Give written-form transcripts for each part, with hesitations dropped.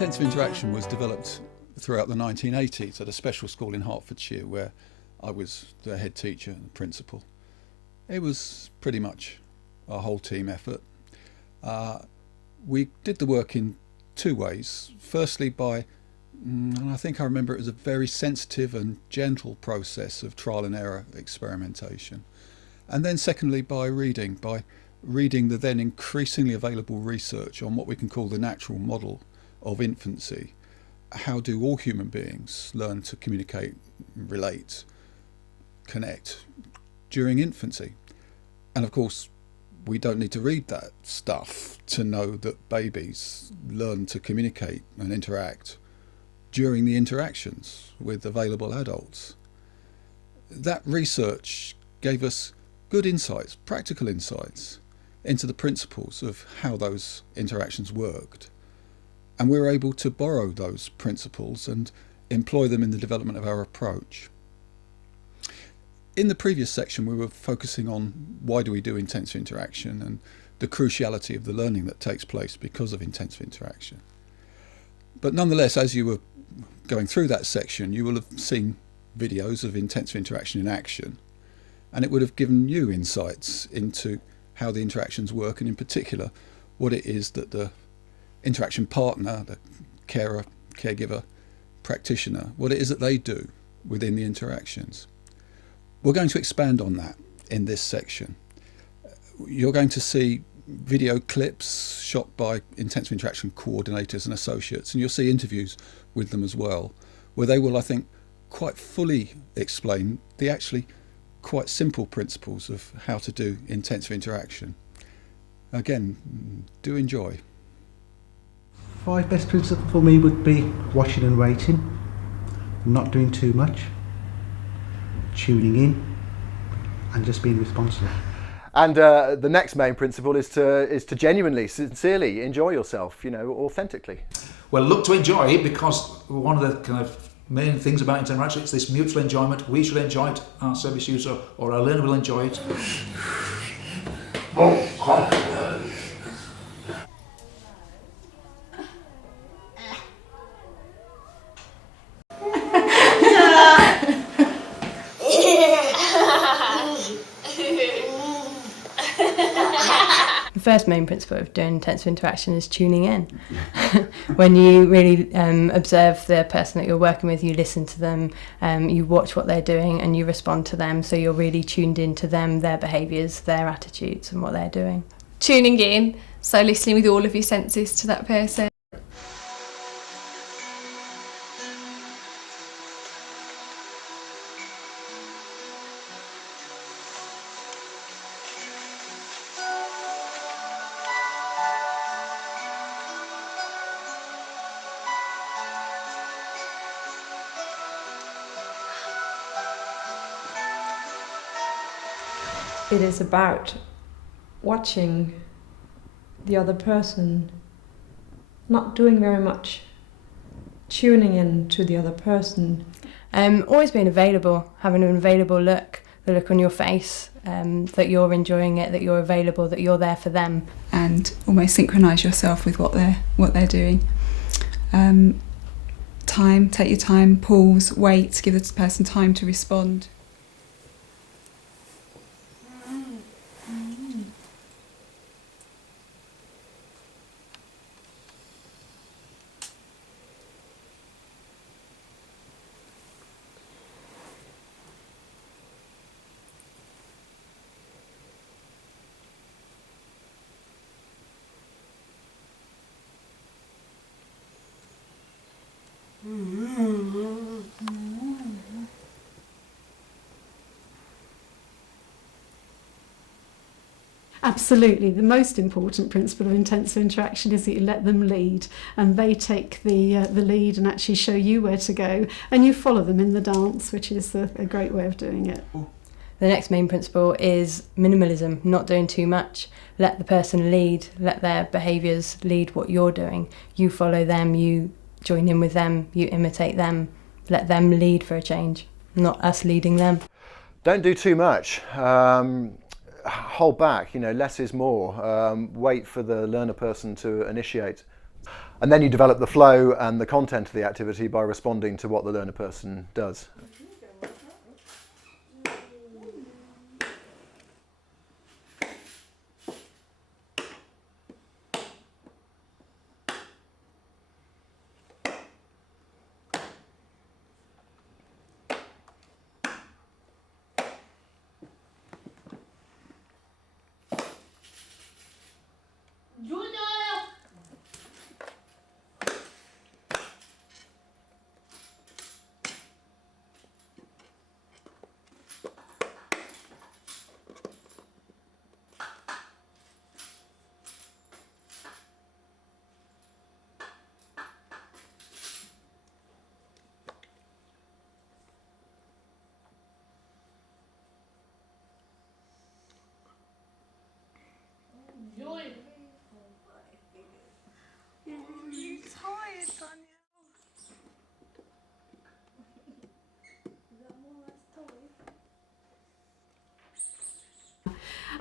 Intensive interaction was developed throughout the 1980s at a special school in Hertfordshire where I was the head teacher and principal. It was pretty much a whole team effort. We did the work in two ways. Firstly by, and I think I remember it was a very sensitive and gentle process of trial and error experimentation. And then secondly by reading the then increasingly available research on what we can call the natural model of infancy. How do all human beings learn to communicate, relate, connect during infancy? And of course, we don't need to read that stuff to know that babies learn to communicate and interact during the interactions with available adults. That research gave us good insights, practical insights into the principles of how those interactions worked. And we were able to borrow those principles and employ them in the development of our approach. In the previous section, we were focusing on why do we do intensive interaction and the cruciality of the learning that takes place because of intensive interaction. But nonetheless, as you were going through that section, you will have seen videos of intensive interaction in action, and it would have given you insights into how the interactions work, and in particular, what it is that the interaction partner, the carer, caregiver, practitioner, what it is that they do within the interactions. We're going to expand on that in this section. You're going to see video clips shot by intensive interaction coordinators and associates, and you'll see interviews with them as well, where they will, I think, quite fully explain the actually quite simple principles of how to do intensive interaction. Again, do enjoy. 5 best principles for me would be watching and waiting, not doing too much, tuning in, and just being responsible. And the next main principle is to genuinely, sincerely enjoy yourself, authentically. Well, look to enjoy it, because one of the kind of main things about interaction, it's this mutual enjoyment. We should enjoy it, our service user or our learner will enjoy it. The first main principle of doing intensive interaction is tuning in. When you really observe the person that you're working with, you listen to them, you watch what they're doing and you respond to them, so you're really tuned into them, their behaviours, their attitudes and what they're doing. Tuning in, so listening with all of your senses to that person. It is about watching the other person, not doing very much, tuning in to the other person. Always being available, having an available look, the look on your face, that you're enjoying it, that you're available, that you're there for them. And almost synchronise yourself with what they're doing. Take your time, pause, wait, give the person time to respond. Absolutely. The most important principle of intensive interaction is that you let them lead, and they take the lead and actually show you where to go, and you follow them in the dance, which is a great way of doing it. The next main principle is minimalism, not doing too much. Let the person lead, let their behaviours lead what you're doing. You follow them, you join in with them, you imitate them. Let them lead for a change, not us leading them. Don't do too much. Hold back, less is more. Wait for the learner person to initiate. And then you develop the flow and the content of the activity by responding to what the learner person does.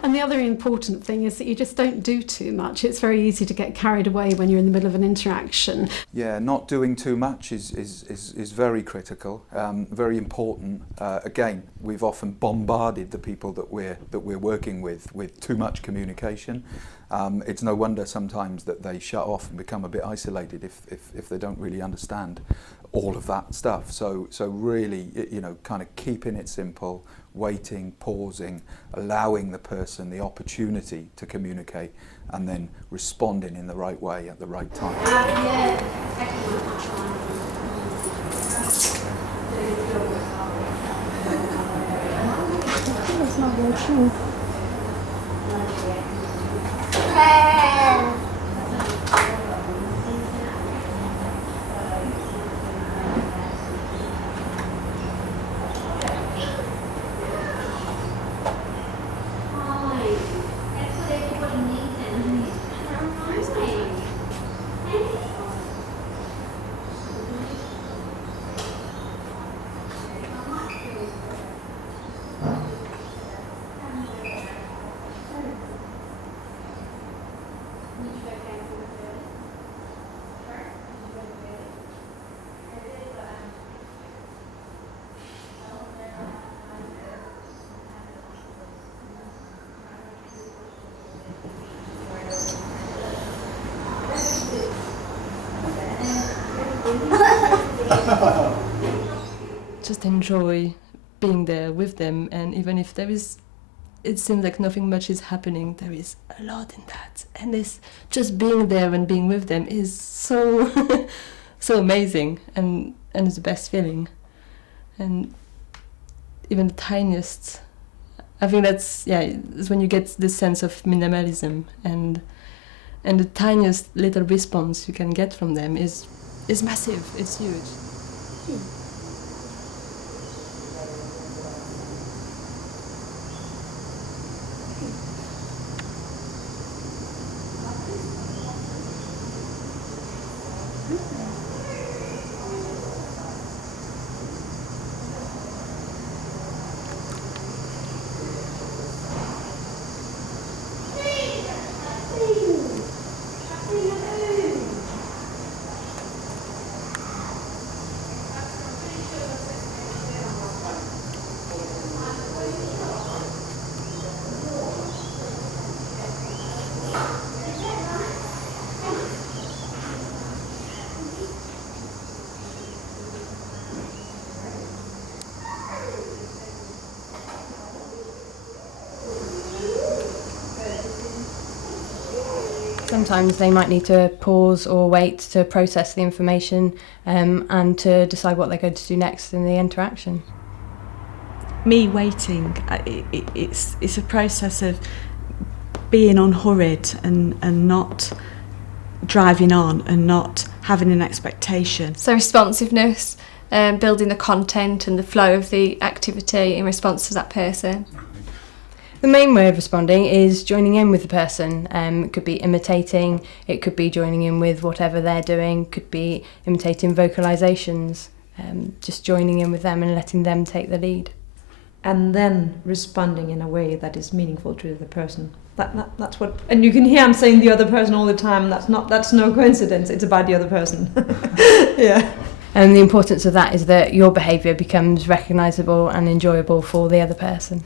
And the other important thing is that you just don't do too much. It's very easy to get carried away when you're in the middle of an interaction. Yeah, not doing too much is very critical, very important. Again, we've often bombarded the people that we're working with too much communication. It's no wonder sometimes that they shut off and become a bit isolated if they don't really understand all of that stuff. So really, you know, kind of keeping it simple, waiting, pausing, allowing the person the opportunity to communicate, and then responding in the right way at the right time. That's not very true. Just enjoy being there with them, and even if it seems like nothing much is happening, there is a lot in that, and this just being there and being with them is so so amazing, and it's the best feeling. And even the tiniest, I think that's when you get this sense of minimalism, and the tiniest little response you can get from them is massive, it's huge. Sometimes they might need to pause or wait to process the information and to decide what they're going to do next in the interaction. Me waiting, it's a process of being unhurried and not driving on and not having an expectation. So responsiveness, building the content and the flow of the activity in response to that person. The main way of responding is joining in with the person. It could be imitating, it could be joining in with whatever they're doing, could be imitating vocalisations, just joining in with them and letting them take the lead. and then responding in a way that is meaningful to the person. That's what, and you can hear I'm saying the other person all the time. That's no coincidence. It's about the other person. Yeah. And the importance of that is that your behaviour becomes recognisable and enjoyable for the other person.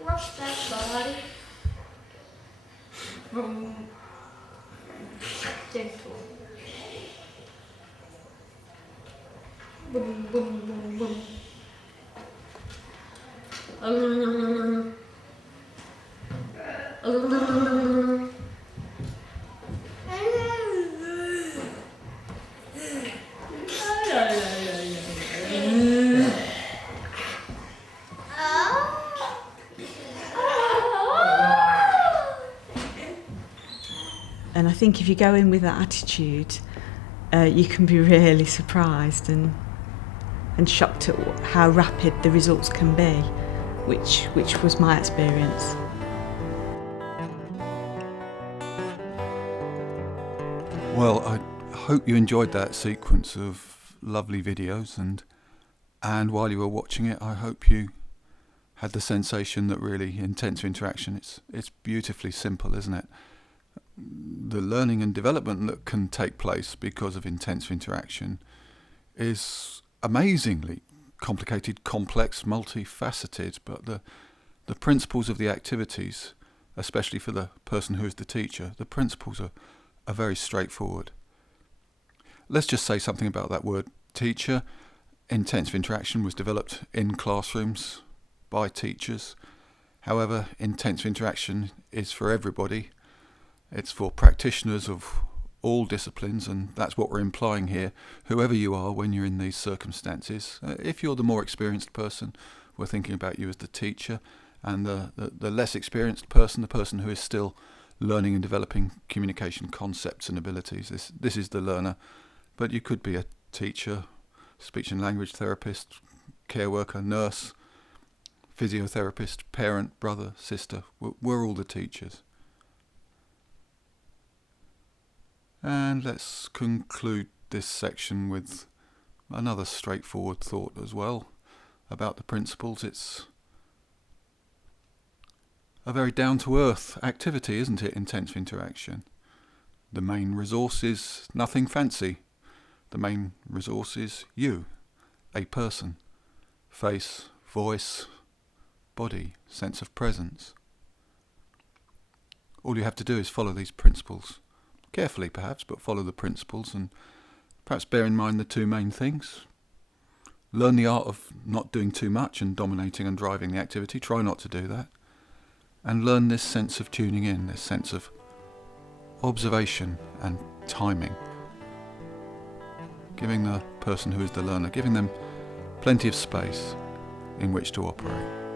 Rock that body. Gentle. Boom, boom, boom, boom. And I think if you go in with that attitude, you can be really surprised and shocked at how rapid the results can be, which was my experience. Well, I hope you enjoyed that sequence of lovely videos, and while you were watching it, I hope you had the sensation that really intensive interaction, it's beautifully simple, isn't it? The learning and development that can take place because of intensive interaction is amazingly complicated, complex, multifaceted, but the principles of the activities, especially for the person who is the teacher, the principles are very straightforward. Let's just say something about that word teacher. Intensive interaction was developed in classrooms by teachers. However, intensive interaction is for everybody. It's for practitioners of all disciplines, and that's what we're implying here. Whoever you are when you're in these circumstances, if you're the more experienced person, we're thinking about you as the teacher, and the less experienced person, the person who is still learning and developing communication concepts and abilities, this is the learner. But you could be a teacher, speech and language therapist, care worker, nurse, physiotherapist, parent, brother, sister. We're all the teachers. And let's conclude this section with another straightforward thought as well about the principles. It's a very down-to-earth activity, isn't it, intensive interaction? The main resource is nothing fancy. The main resource is you, a person. Face, voice, body, sense of presence. All you have to do is follow these principles. Carefully perhaps, but follow the principles, and perhaps bear in mind the two main things. Learn the art of not doing too much and dominating and driving the activity. Try not to do that. And learn this sense of tuning in, this sense of observation and timing. Giving the person who is the learner, giving them plenty of space in which to operate.